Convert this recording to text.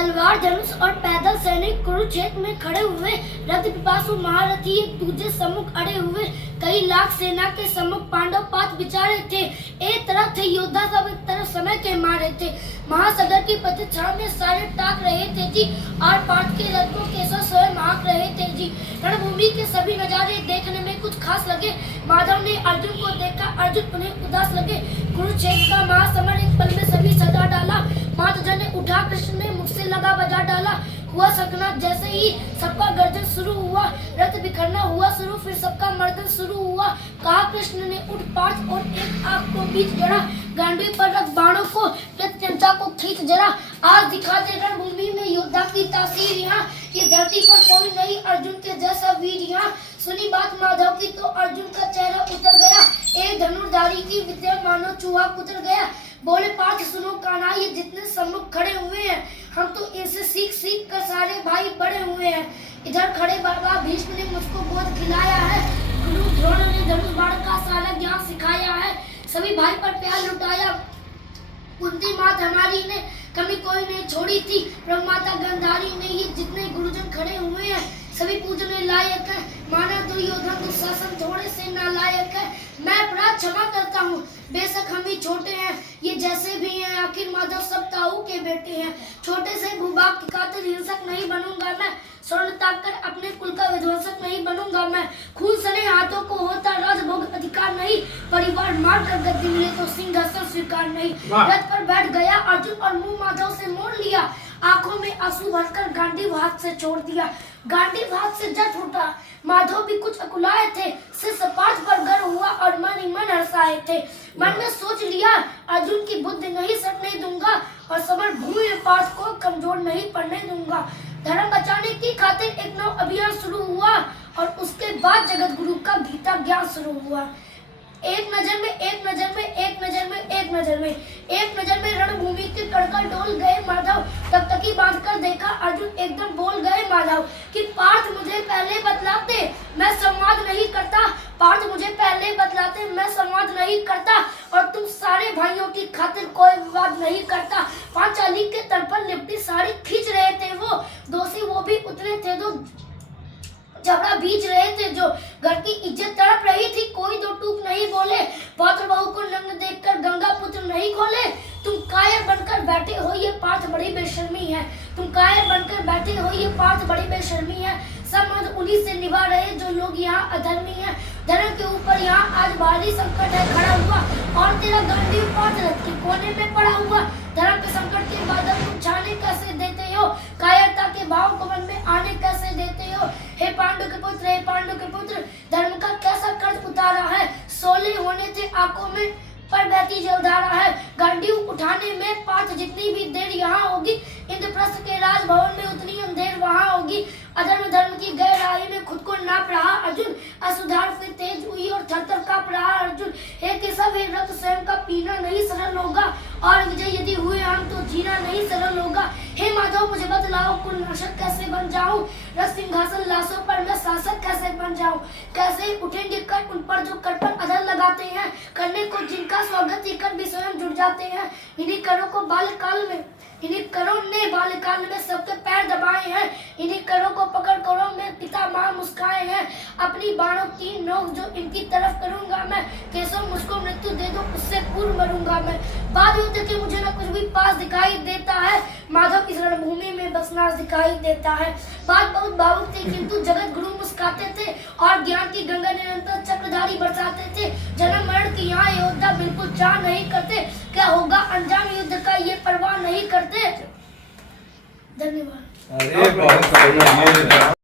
तलवार धनुष और पैदल सैनिक कुरुक्षेत्र में खड़े हुए, रथ पिपासु महारथी एक दूजे सम्मुख अड़े हुए, कई लाख सेना के सम्मुख पांडव पात विचारे थे। एक तरफ थे योद्धा, सब एक तरफ समय के मारे थे। महासागर की प्रतीक्षा में सारे टाक रहे थे जी, और पाठ के रथ को केसर स्वयं हाँक रहे थे जी। रणभूमि के सभी नजारे देखने में कुछ खास लगे। माधव ने अर्जुन को देखा, अर्जुन उन्हें उदास लगे। कुरुक्षेत्र का महासमर एक पल में सभी सजा डाला। माधव ने उठा, कृष्ण ने मुख से लगा बजा डाला। हुआ शंखनाद, जैसे ही सबका गर्जन शुरू हुआ, रथ बिखरना हुआ शुरू, फिर सबका मर्दन शुरू हुआ। कहा कृष्ण ने, उठ पार्थ, और एक आग को बीच जड़ा, गांडीव पर रख बाणों को, प्रत्यंता को खींच जरा। आज दिखाते रणभूमि में योद्धा की तासीर यहाँ, ये धरती पर कोई नहीं अर्जुन के जैसा वीर यहाँ। सुनी बात माधव की तो अर्जुन का चेहरा उतर गया, एक धनुर्धारी की विद्या मानो चूहा उतर गया। बोले पार्थ सुनो कान्हा, ये जितने सम्मुख खड़े हुए हैं, हम तो इनसे सीख सीख कर सारे भाई बड़े हुए हैं। इधर खड़े बाबा भीष्म ने मुझको बोध खिलाया है, गुरु द्रोण ने धनुष बाण का सारा ज्ञान सिखाया है। सभी भाई पर प्यार लुटाया, कुंती मात हमारी ने कमी कोई नहीं छोड़ी थी। ब्रह्माता गंधारी ने, ये जितने गुरुजन खड़े हुए हैं, सभी पूजने लायक है। माना दुर्योधन दुशासन थोड़े से नालायक है। मैं अपराध क्षमा करता हूँ, बेशक हम ही छोटे हैं, ये जैसे भी हैं, आखिर माधव सब ताऊ के बेटे हैं। छोटे से भूभाग की खातिर हिंसक नहीं बनूंगा मैं, स्वर्ण ताककर अपने कुल का विध्वंसक नहीं बनूंगा मैं। खून सने हाथों को होता राजभोग अधिकार नहीं, परिवार मार कर गद्दी मिले तो सिंहासन स्वीकार नहीं। रथ पर बैठ गया अर्जुन और मुंह माधव से मोड़ लिया, आंखों में आंसू भरकर गांडीव हाथ से छोड़ दिया। गांडीव हाथ से जट उठा, माधव भी कुछ अकुलाए थे, सिर सपाट पर गर्व हुआ और मन ही मन हर्षाए थे। मन में सोच लिया, अर्जुन की बुद्धि नहीं सटने दूंगा, और समर भूमि में पार्थ को कमजोर नहीं पड़ने दूंगा। धर्म बचाने की खातिर एक नव अभियान शुरू हुआ, और उसके बाद जगत गुरु का गीता ज्ञान शुरू हुआ। एक नजर में, एक नजर में, एक नजर में, एक नजर में, एक नजर में रणभूमि के कड़कड़ डोल गए माधव। टकटकी बांधकर देखा अर्जुन, एकदम बोल गए माधव कि पार्थ मुझे पहले बतलाते, मैं संवाद नहीं करता। पार्थ मुझे पहले बतलाते, मैं संवाद नहीं करता, और तुम सारे भाइयों की खातिर कोई विवाद नहीं करता। पांचाली के तल पर लिपटी साड़ी खींच रहे थे वो, दोषी वो भी उतने थे दो, झगड़ा बीच रहे थे जो। घर की इज्जत तड़प रही थी, कोई दो टूक नहीं बोले। पौत्र बहू को नग्न देखकर गंगा पुत्र नहीं खोले। तुम कायर बनकर बैठे हो, ये पार्थ बड़ी बेशर्मी है। तुम कायर बनकर बैठे हो, ये पार्थ बड़ी बेशर्मी है। सब मर्द उन्हीं से निभा रहे जो लोग यहाँ अधर्मी हैं। धर्म के ऊपर यहाँ आज भारी संकट है खड़ा हुआ, और तेरा गांडीव पार्थ रथ के कोने में पड़ा हुआ। धर्म के संकट के बादल तुम छाने कैसे देते हो, कायरता के भाव को मन में आने कैसे देते हो। हे पांडु के पुत्र, हे पांडु के पुत्र, धर्म का कैसा कर्ज उतारा है। सोले होने थे आंखों में, पर बहती जलधारा है। गांडीव उठाने में पार्थ जितनी भी देर यहाँ होगी, इंद्रप्रस्थ के राजभवन में उतनी अंधेर वहाँ होगी। अधर्म धर्म की गहराई में खुद को नाप रहा अर्जुन, असुधार फिर तेज हुई और थर-थर कांप रहा अर्जुन। हे केशव, हे रक्त स्वयं का पीना नहीं सरल होगा, और विजय यदि हुए हम तो जीना नहीं सरल होगा। हे माधव मुझे बतलाओ, कुल नाशक कैसे बन जाऊं, रथ सिंहासन लाशों पर मैं शासक कैसे बन जाऊं। कैसे उठेंगे कर उन पर जो कर पर अधर लगाते हैं, करने को जिनका स्वागत ही कर भी स्वयं जुट जाते हैं। इन्हीं करों को बाल्यकाल में, इन्हीं करों ने बाल्यकाल में सबके पैर दबाए हैं। इन्हीं करों को पकड़ करों में पिता माँ मुस्काए हैं। अपनी बाणों की नोक जो इनकी तरफ करूंगा मैं, केशव मुझको मृत्यु दे दो, उससे पूर्व मरूंगा मैं। बाद युद्ध के मुझे न कुछ भी पास दिखाई देता है, माधव इस रणभूमि में बसना दिखाई देता है। बात बहुत भावुक थी, किंतु जगत गुरु मुस्काते थे, और ज्ञान की गंगा निरंतर चक्रधारी बरसाते थे। जन्म मरण की यहाँ योद्धा बिल्कुल चाह नहीं करते, क्या होगा अंजाम युद्ध का ये परवाह नहीं करते। धन्यवाद।